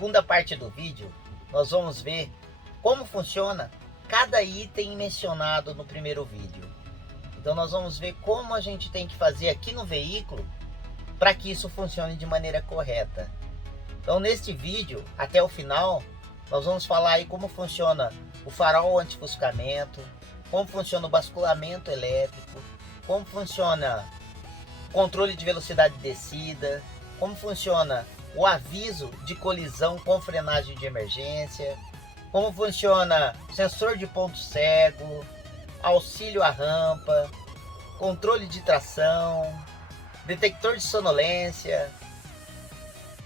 segunda parte do vídeo, nós vamos ver como funciona cada item mencionado no primeiro vídeo. Então nós vamos ver como a gente tem que fazer aqui no veículo para que isso funcione de maneira correta. Então neste vídeo, até o final, nós vamos falar aí como funciona o farol anti-ofuscamento, como funciona o basculamento elétrico, como funciona o controle de velocidade de descida, como funciona o aviso de colisão com frenagem de emergência, como funciona sensor de ponto cego, auxílio à rampa, controle de tração, detector de sonolência,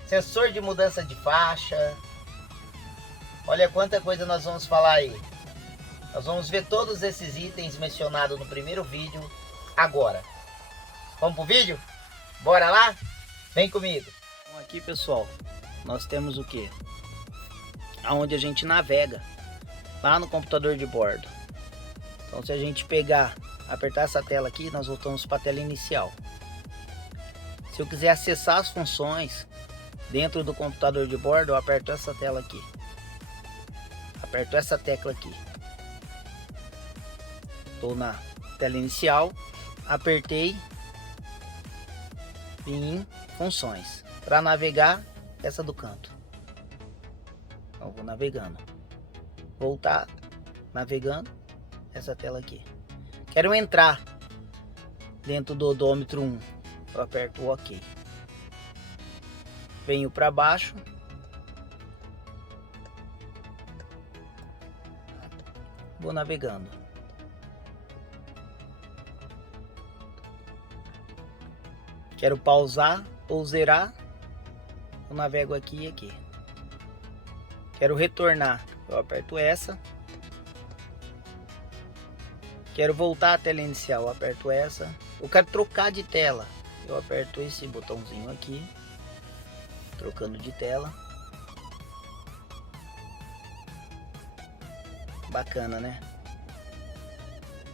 sensor de mudança de faixa. Olha quanta coisa nós vamos falar aí. Nós vamos ver todos esses itens mencionados no primeiro vídeo agora. Vamos pro vídeo? Bora lá? Vem comigo. Então aqui, pessoal, nós temos o que? Aonde a gente navega lá no computador de bordo. Então se a gente pegar, apertar essa tela aqui, nós voltamos para a tela inicial. Se eu quiser acessar as funções dentro do computador de bordo, eu aperto essa tela aqui. Aperto essa tecla aqui. Estou na tela inicial, apertei em funções. Para navegar, essa do canto. Então, vou navegando. Voltar, navegando, essa tela aqui. Quero entrar dentro do odômetro 1. Eu aperto o OK. Venho para baixo. Vou navegando. Quero pausar ou zerar. Eu navego aqui e aqui. Quero retornar. Eu aperto essa. Quero voltar à tela inicial. Eu aperto essa. Eu quero trocar de tela. Eu aperto esse botãozinho aqui. Trocando de tela. Bacana, né?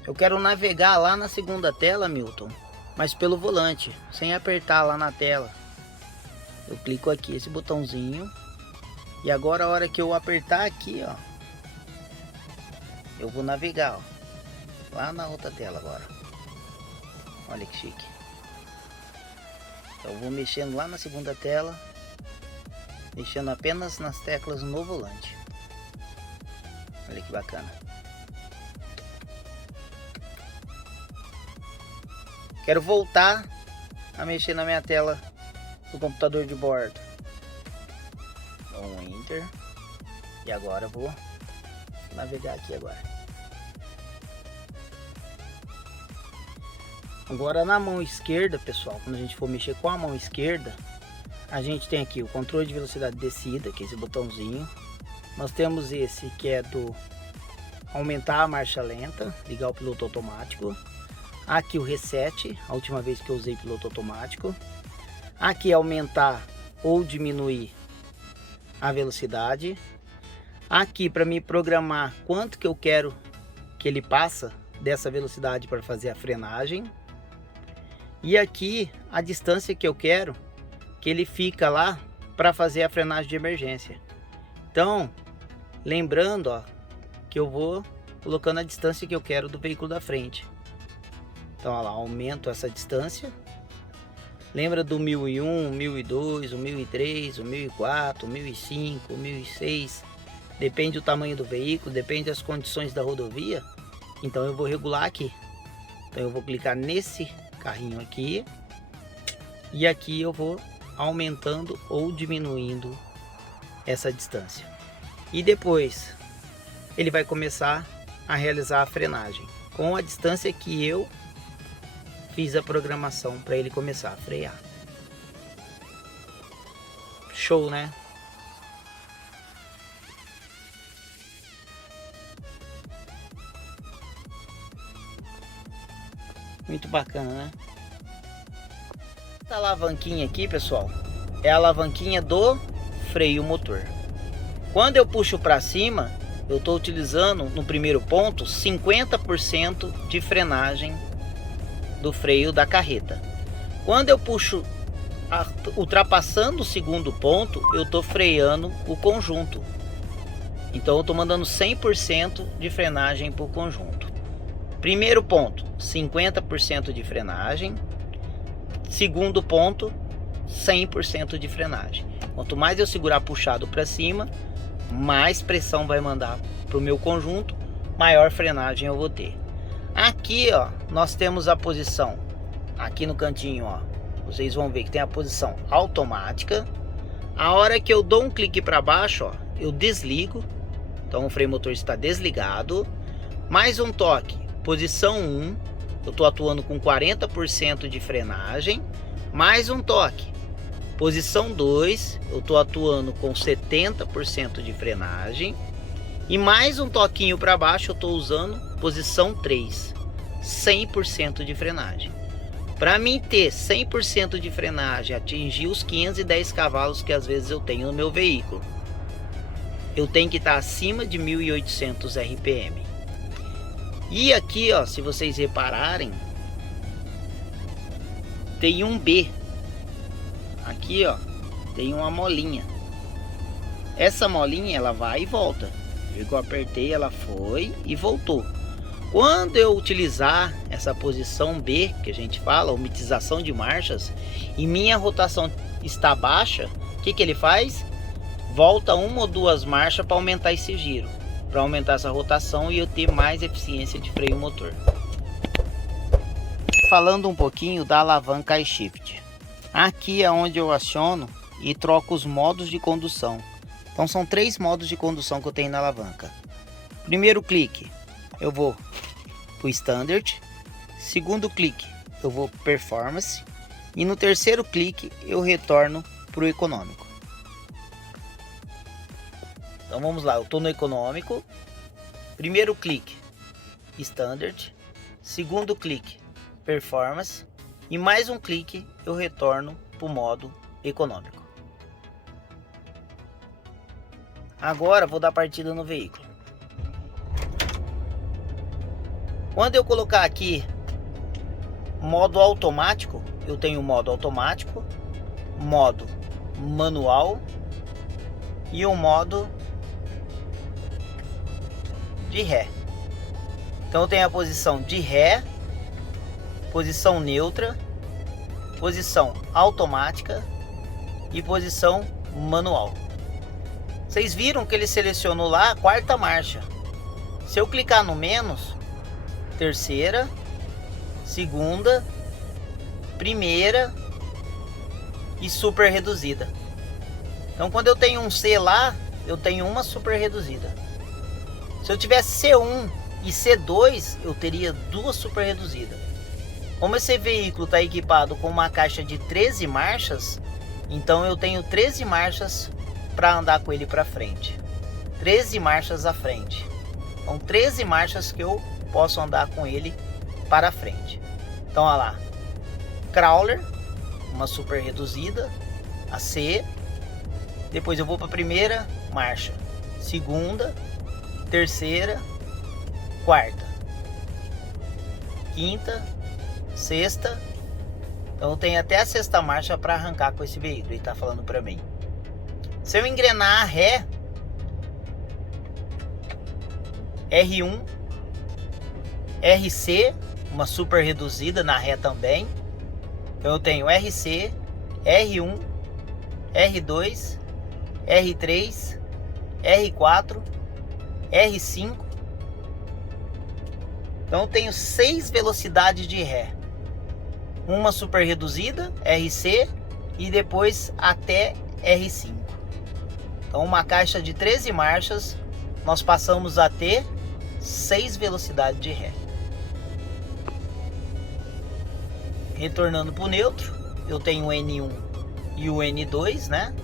Eu quero navegar lá na segunda tela, Milton, mas pelo volante, sem apertar lá na tela. Eu clico aqui, esse botãozinho. E agora a hora que eu apertar aqui, ó, eu vou navegar, ó, lá na outra tela agora. Olha que chique. Então eu vou mexendo lá na segunda tela, mexendo apenas nas teclas no volante. Olha que bacana. Quero voltar a mexer na minha tela do computador de bordo. Dou um Enter. E agora vou navegar aqui agora. Agora na mão esquerda, pessoal, quando a gente for mexer com a mão esquerda, a gente tem aqui o controle de velocidade de descida, que é esse botãozinho. Nós temos esse que é do aumentar a marcha lenta, ligar o piloto automático. Aqui o reset, a última vez que eu usei piloto automático. Aqui aumentar ou diminuir a velocidade. Aqui para me programar quanto que eu quero que ele passa dessa velocidade para fazer a frenagem. E aqui a distância que eu quero que ele fica lá para fazer a frenagem de emergência. Então, lembrando, ó, que eu vou colocando a distância que eu quero do veículo da frente. Então, ó lá, aumento essa distância. Lembra do 1001, 1002, o 1003, o 1004, o 1005, o 1006. Depende do tamanho do veículo, depende das condições da rodovia. Então eu vou regular aqui. Então eu vou clicar nesse carrinho aqui. E aqui eu vou aumentando ou diminuindo essa distância. E depois ele vai começar a realizar a frenagem com a distância que eu fiz a programação para ele começar a frear. Show, né? Muito bacana, né? Essa alavanquinha aqui, pessoal, é a alavanquinha do freio motor. Quando eu puxo para cima, eu estou utilizando no primeiro ponto 50% de frenagem do freio da carreta. Quando eu puxo ultrapassando o segundo ponto, eu tô freando o conjunto. Então eu tô mandando 100% de frenagem para o conjunto. Primeiro ponto, 50% de frenagem. Segundo ponto, 100% de frenagem. Quanto mais eu segurar puxado para cima, mais pressão vai mandar para o meu conjunto, maior frenagem eu vou ter. Aqui, ó, nós temos a posição, aqui no cantinho, ó, vocês vão ver que tem a posição automática. A hora que eu dou um clique para baixo, ó, eu desligo. Então o freio motor está desligado. Mais um toque, posição 1, eu estou atuando com 40% de frenagem. Mais um toque, posição 2, eu estou atuando com 70% de frenagem. E mais um toquinho para baixo, eu estou usando posição 3, 100% de frenagem. Para mim ter 100% de frenagem, atingir os 510 cavalos que às vezes eu tenho no meu veículo, eu tenho que estar acima de 1.800 RPM. E aqui, ó, se vocês repararem, tem um B. Aqui, ó, tem uma molinha. Essa molinha, ela vai e volta. Viu que eu apertei, ela foi e voltou. Quando eu utilizar essa posição B, que a gente fala, omitização de marchas, e minha rotação está baixa, o que ele faz? Volta uma ou duas marchas para aumentar esse giro, para aumentar essa rotação e eu ter mais eficiência de freio motor. Falando um pouquinho da alavanca iShift. Aqui é onde eu aciono e troco os modos de condução. Então são 3 modos de condução que eu tenho na alavanca. Primeiro clique, eu vou para o Standard. Segundo clique, eu vou para Performance. E no terceiro clique, eu retorno para o Econômico. Então vamos lá, eu estou no Econômico. Primeiro clique, Standard. Segundo clique, Performance. E mais um clique, eu retorno para o modo Econômico. Agora vou dar partida no veículo. Quando eu colocar aqui modo automático, eu tenho modo automático, modo manual e o modo de ré. Então eu tenho a posição de ré, posição neutra, posição automática e posição manual. Vocês viram que ele selecionou lá a 4ª marcha. Se eu clicar no menos, terceira, segunda, primeira e super reduzida. Então quando eu tenho um C lá, eu tenho uma super reduzida. Se eu tivesse C1 e C2, eu teria 2 super reduzidas. Como esse veículo está equipado com uma caixa de 13 marchas, então eu tenho 13 marchas para andar com ele para frente. 13 marchas à frente. Então 13 marchas que eu posso andar com ele para frente. Então olha lá, crawler, uma super reduzida, a C. Depois eu vou para a primeira marcha, segunda, terceira, quarta, quinta, sexta. Então eu tenho até a 6ª marcha para arrancar com esse veículo. Ele está falando para mim. Se eu engrenar a ré, R1, RC, uma super reduzida na ré também. Então eu tenho RC, R1, R2, R3, R4, R5. Então eu tenho 6 velocidades de ré. Uma super reduzida, RC, e depois até R5. Então uma caixa de 13 marchas, nós passamos a ter 6 velocidades de ré. Retornando para o neutro, eu tenho o N1 e o N2, né?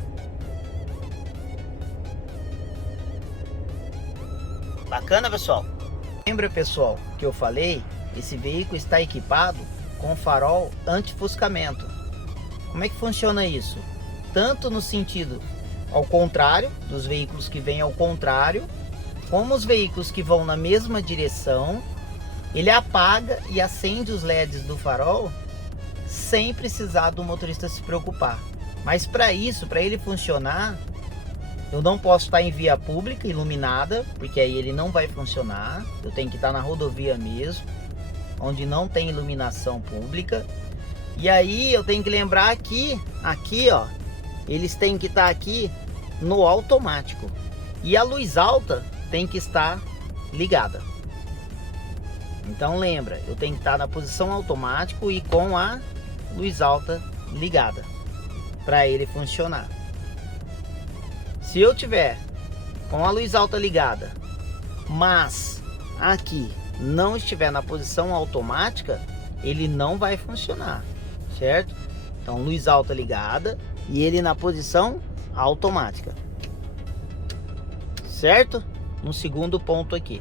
Bacana, pessoal? Lembra, pessoal, que eu falei? Esse veículo está equipado com farol anti-ofuscamento. Como é que funciona isso? Tanto no sentido ao contrário, dos veículos que vêm ao contrário, como os veículos que vão na mesma direção, ele apaga e acende os LEDs do farol sem precisar do motorista se preocupar. Mas para isso, para ele funcionar, eu não posso estar em via pública iluminada, porque aí ele não vai funcionar. Eu tenho que estar na rodovia mesmo, onde não tem iluminação pública. E aí eu tenho que lembrar que aqui, ó, eles têm que estar aqui no automático. E a luz alta tem que estar ligada. Então lembra, eu tenho que estar na posição automático e com a luz alta ligada para ele funcionar. Se eu tiver com a luz alta ligada, mas aqui não estiver na posição automática, ele não vai funcionar, certo? Então luz alta ligada e ele na posição automática, certo? No segundo ponto aqui,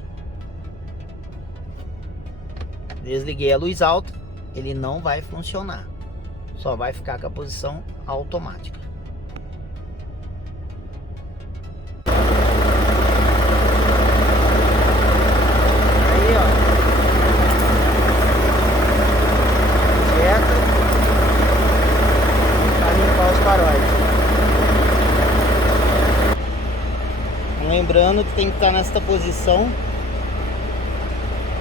desliguei a luz alta, ele não vai funcionar, só vai ficar com a posição automática. Aí, ó, injeta para limpar os faróis. Lembrando que tem que estar nesta posição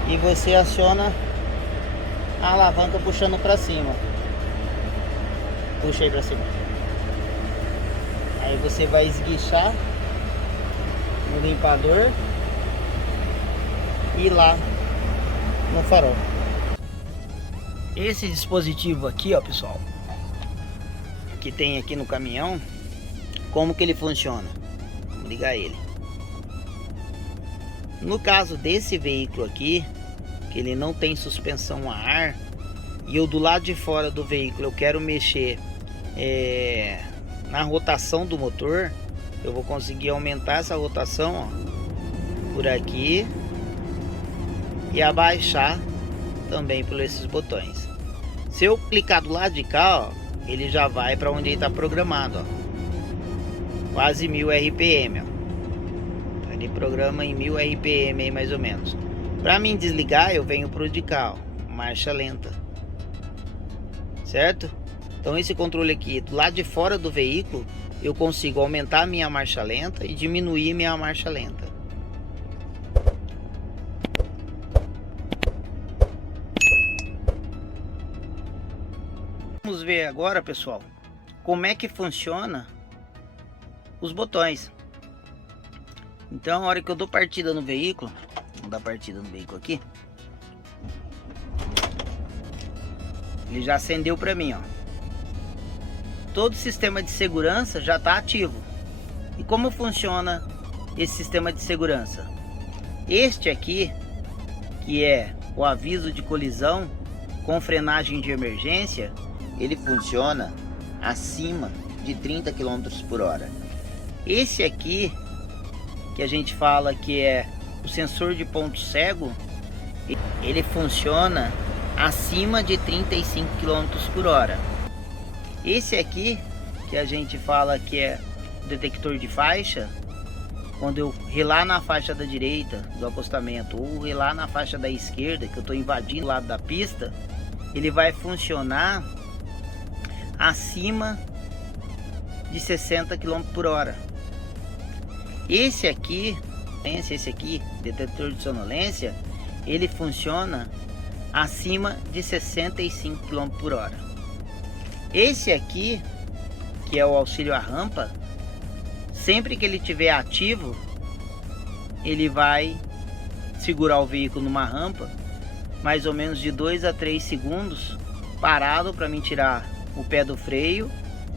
e você aciona a alavanca puxando para cima. Puxa aí para cima. Aí você vai esguichar no limpador e lá no farol. Esse dispositivo aqui, ó, pessoal, que tem aqui no caminhão, como que ele funciona? Vamos ligar ele. No caso desse veículo aqui, que ele não tem suspensão a ar, e eu do lado de fora do veículo eu quero mexer na rotação do motor, eu vou conseguir aumentar essa rotação, ó, por aqui, e abaixar também por esses botões. Se eu clicar do lado de cá, ó, ele já vai para onde ele está programado, ó, quase 1000 RPM, ó. Ele programa em 1000 RPM aí, mais ou menos. Para mim desligar, eu venho pro de cá, ó, marcha lenta, certo? Então esse controle aqui do lado de fora do veículo, eu consigo aumentar a minha marcha lenta e diminuir minha marcha lenta. Vamos ver agora, pessoal, como é que funciona os botões. Então, a hora que eu dou partida no veículo, vou dar partida no veículo aqui, ele já acendeu para mim, ó. Todo o sistema de segurança já está ativo. E como funciona esse sistema de segurança? Este aqui, que é o aviso de colisão com frenagem de emergência, ele funciona acima de 30 km por hora. Esse aqui, que a gente fala que é o sensor de ponto cego, ele funciona acima de 35 km por hora. Esse aqui, que a gente fala que é o detector de faixa, quando eu relar na faixa da direita do acostamento ou relar na faixa da esquerda, que eu estou invadindo o lado da pista, ele vai funcionar acima de 60 km por hora. Esse aqui, detector de sonolência, ele funciona acima de 65 km por hora. Esse aqui, que é o auxílio à rampa, sempre que ele estiver ativo, ele vai segurar o veículo numa rampa, mais ou menos de 2 a 3 segundos, parado para mim tirar o pé do freio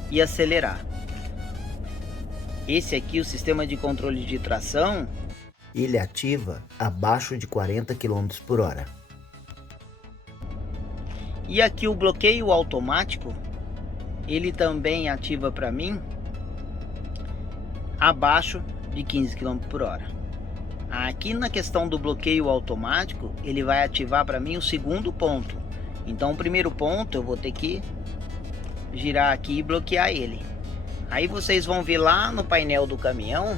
e acelerar. Esse aqui, o sistema de controle de tração, ele ativa abaixo de 40 km por hora. E aqui o bloqueio automático, ele também ativa para mim abaixo de 15 km por hora. Aqui na questão do bloqueio automático, ele vai ativar para mim o segundo ponto. Então o primeiro ponto eu vou ter que girar aqui e bloquear ele. Aí vocês vão ver lá no painel do caminhão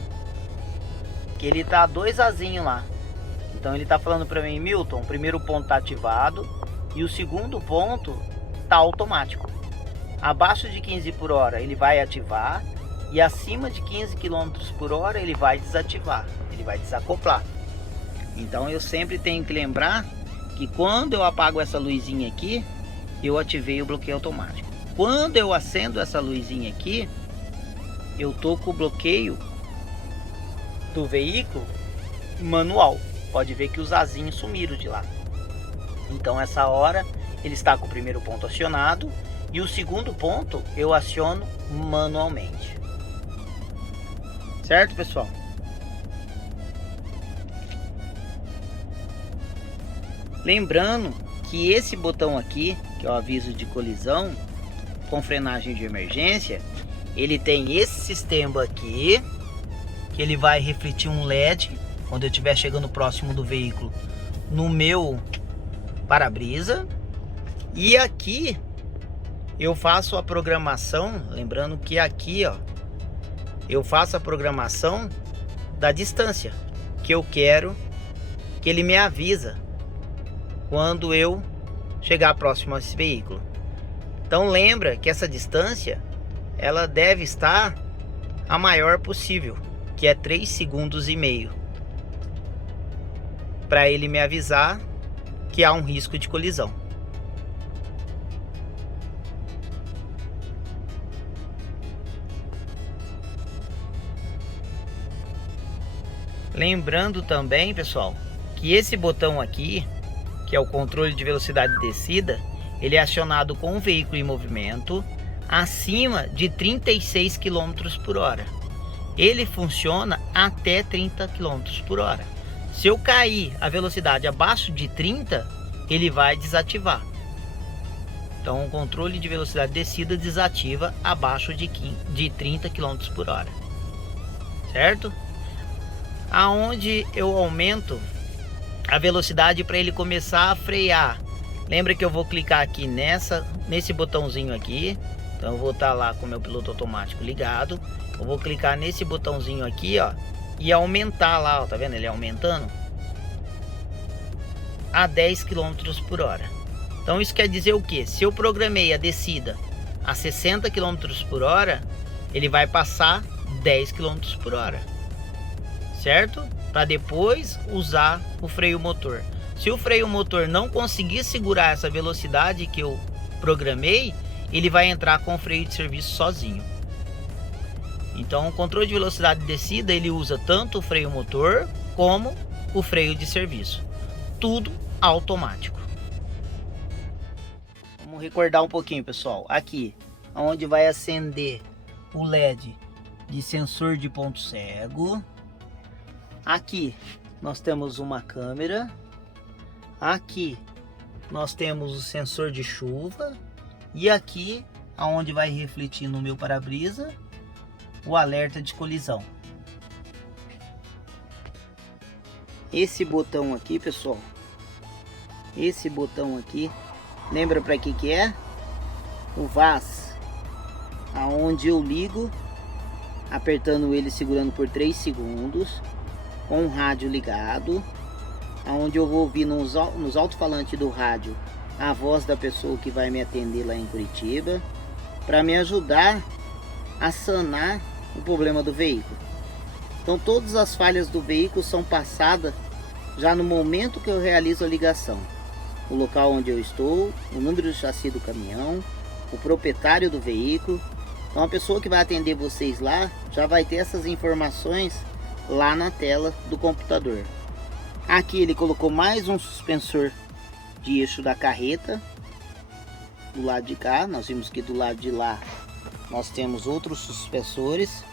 que ele tá 2 azinhos lá. Então ele tá falando para mim: Milton, o primeiro ponto tá ativado e o segundo ponto está automático. Abaixo de 15 por hora ele vai ativar e acima de 15 km por hora ele vai desativar, ele vai desacoplar. Então eu sempre tenho que lembrar que quando eu apago essa luzinha aqui, eu ativei o bloqueio automático. Quando eu acendo essa luzinha aqui, eu tô com o bloqueio do veículo manual. Pode ver que os azinhos sumiram de lá. Então essa hora ele está com o primeiro ponto acionado e o segundo ponto eu aciono manualmente. Certo, pessoal? Lembrando que esse botão aqui, que é o aviso de colisão com frenagem de emergência, ele tem esse sistema aqui, que ele vai refletir um LED quando eu estiver chegando próximo do veículo no meu para-brisa. E aqui eu faço a programação, lembrando que aqui, ó, eu faço a programação da distância que eu quero que ele me avisa quando eu chegar próximo a esse veículo. Então lembra que essa distância ela deve estar a maior possível, que é 3,5 segundos, para ele me avisar que há um risco de colisão. Lembrando também, pessoal, que esse botão aqui, que é o controle de velocidade de descida, ele é acionado com o veículo em movimento acima de 36 km por hora. Ele funciona até 30 km por hora. Se eu cair a velocidade abaixo de 30, ele vai desativar. Então o controle de velocidade de descida desativa abaixo de 30 km por hora. Certo? Aonde eu aumento a velocidade para ele começar a frear. Lembra que eu vou clicar aqui nesse botãozinho aqui. Então eu vou estar lá com o meu piloto automático ligado. Eu vou clicar nesse botãozinho aqui, ó, e aumentar lá, ó, tá vendo? Ele aumentando a 10 km por hora. Então isso quer dizer o que? Se eu programei a descida a 60 km por hora, ele vai passar 10 km por hora, certo? Para depois usar o freio motor. Se o freio motor não conseguir segurar essa velocidade que eu programei, ele vai entrar com o freio de serviço sozinho. Então o controle de velocidade de descida ele usa tanto o freio motor como o freio de serviço, tudo automático. Vamos recordar um pouquinho, pessoal. Aqui onde vai acender o LED de sensor de ponto cego, aqui nós temos uma câmera, aqui nós temos o sensor de chuva e aqui aonde vai refletir no meu para-brisa o alerta de colisão. Esse botão aqui, pessoal, esse botão aqui, lembra para que é? O VAS, aonde eu ligo apertando ele, segurando por 3 segundos, com o rádio ligado, aonde eu vou ouvir nos alto-falantes do rádio a voz da pessoa que vai me atender lá em Curitiba, para me ajudar a sanar o problema do veículo. Então todas as falhas do veículo são passadas já no momento que eu realizo a ligação. O local onde eu estou, o número do chassi do caminhão, o proprietário do veículo. Então a pessoa que vai atender vocês lá já vai ter essas informações lá na tela do computador. Aqui ele colocou mais um suspensor de eixo da carreta do lado de cá. Nós vimos que do lado de lá nós temos outros suspensores,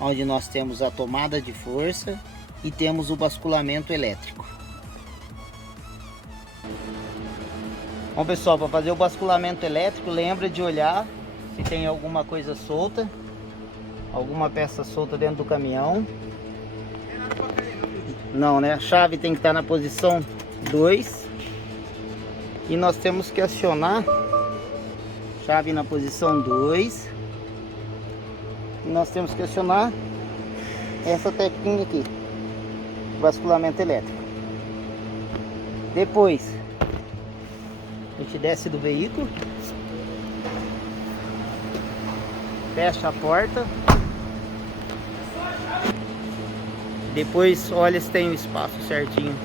onde nós temos a tomada de força e temos o basculamento elétrico. Bom, pessoal, para fazer o basculamento elétrico, lembra de olhar se tem alguma coisa solta, alguma peça solta dentro do caminhão. Não, né? A chave tem que estar na posição 2 e nós temos que acionar chave na posição 2 e nós temos que acionar essa teclinha aqui, basculamento elétrico. Depois a gente desce do veículo Fecha a porta. Depois olha se tem o espaço certinho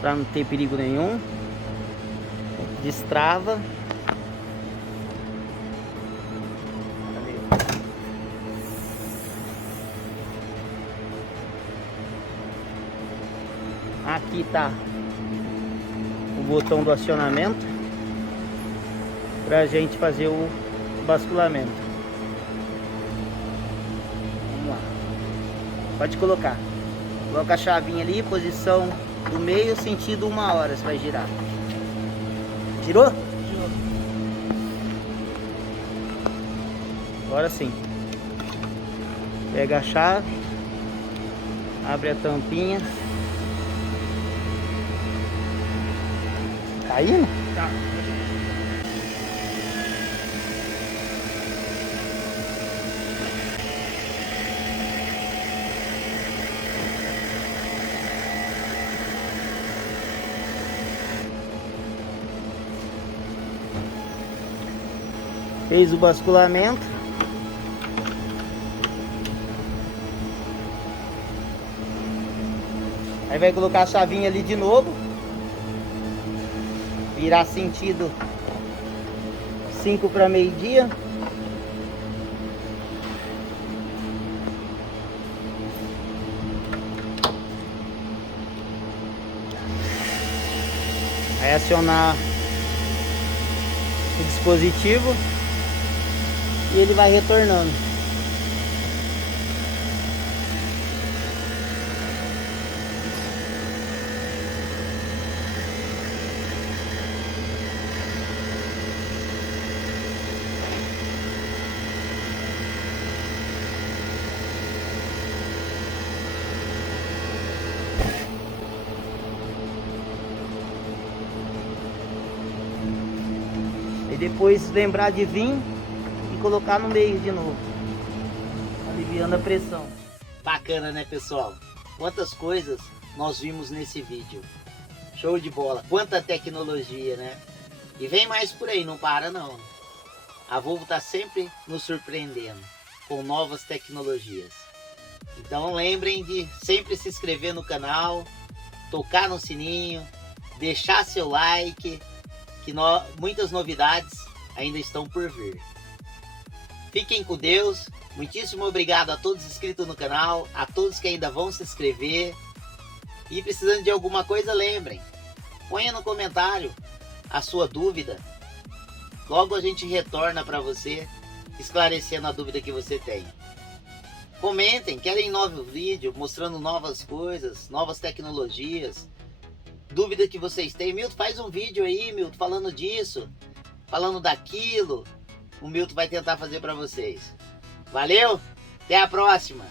para não ter perigo nenhum. Destrava. Aqui tá o botão do acionamento pra gente fazer o basculamento. Vamos lá. Pode colocar. Coloca a chavinha ali, posição do meio, sentido 1 hora, você vai girar. Girou? Girou. Agora sim. Pega a chave, abre a tampinha. Tá indo? Tá. Fez o basculamento. Aí vai colocar a chavinha ali de novo. Virar sentido 5 para meio-dia. Aí acionar o dispositivo e ele vai retornando. E depois lembrar de vir e colocar no meio de novo, aliviando a pressão. Bacana, né, pessoal? Quantas coisas nós vimos nesse vídeo. Show de bola. Quanta tecnologia, né? E vem mais por aí, não para não. A Volvo está sempre nos surpreendendo com novas tecnologias. Então lembrem de sempre se inscrever no canal, tocar no sininho, deixar seu like, que muitas novidades ainda estão por vir. Fiquem com Deus. Muitíssimo obrigado a todos inscritos no canal, a todos que ainda vão se inscrever. E precisando de alguma coisa, lembrem, ponha no comentário a sua dúvida. Logo a gente retorna para você, esclarecendo a dúvida que você tem. Comentem, querem novo vídeo mostrando novas coisas, novas tecnologias, dúvida que vocês têm. Milton, faz um vídeo aí, Milton, falando disso, falando daquilo. O Milton vai tentar fazer para vocês. Valeu, até a próxima!